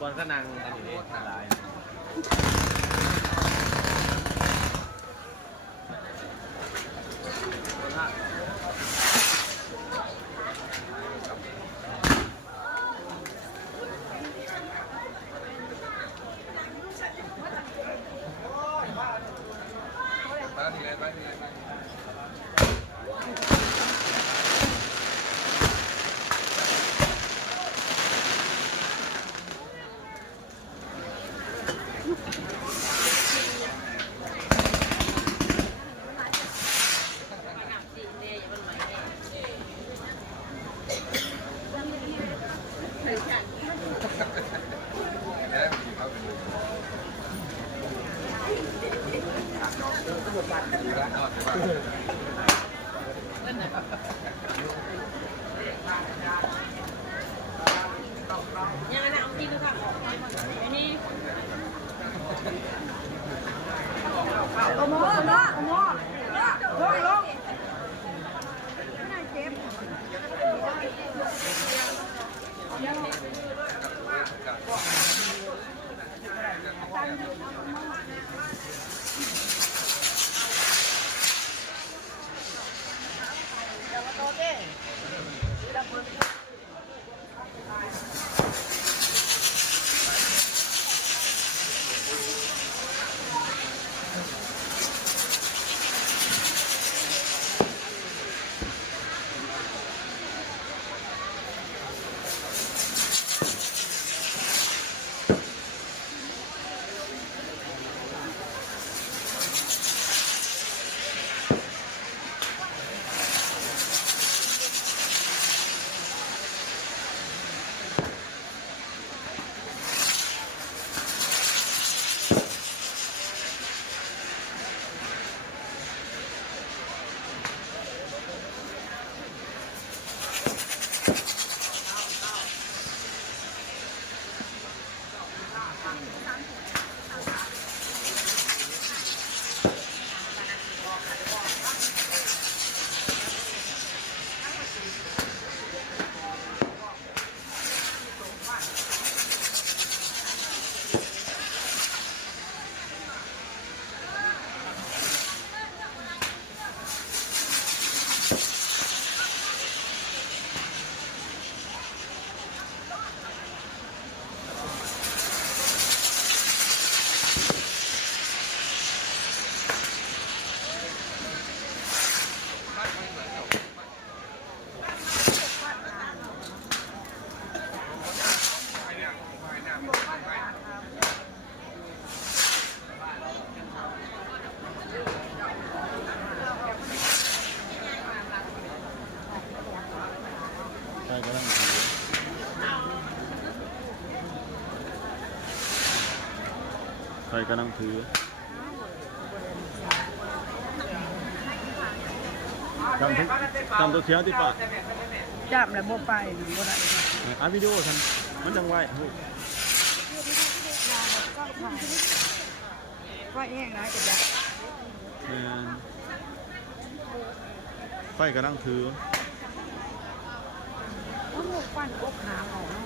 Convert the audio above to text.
บอลก็นั่งอันนี้หลายยังไงนะเอาที่ดูค่ะไอ้นี่โอ้โหโอ้โหลงลงน่าเจ็บใครก็นั่งถือใครก็นั่งถือจำตัวเขียวที่ปะ จับแล้วบ่ไปบ่ได้ อ่ะวิดีโอทันมันจังไว้ก็แห้งนะก็ได้ ไฟก็นั่งถือ โอ้โหควันอบหาเอาเนาะ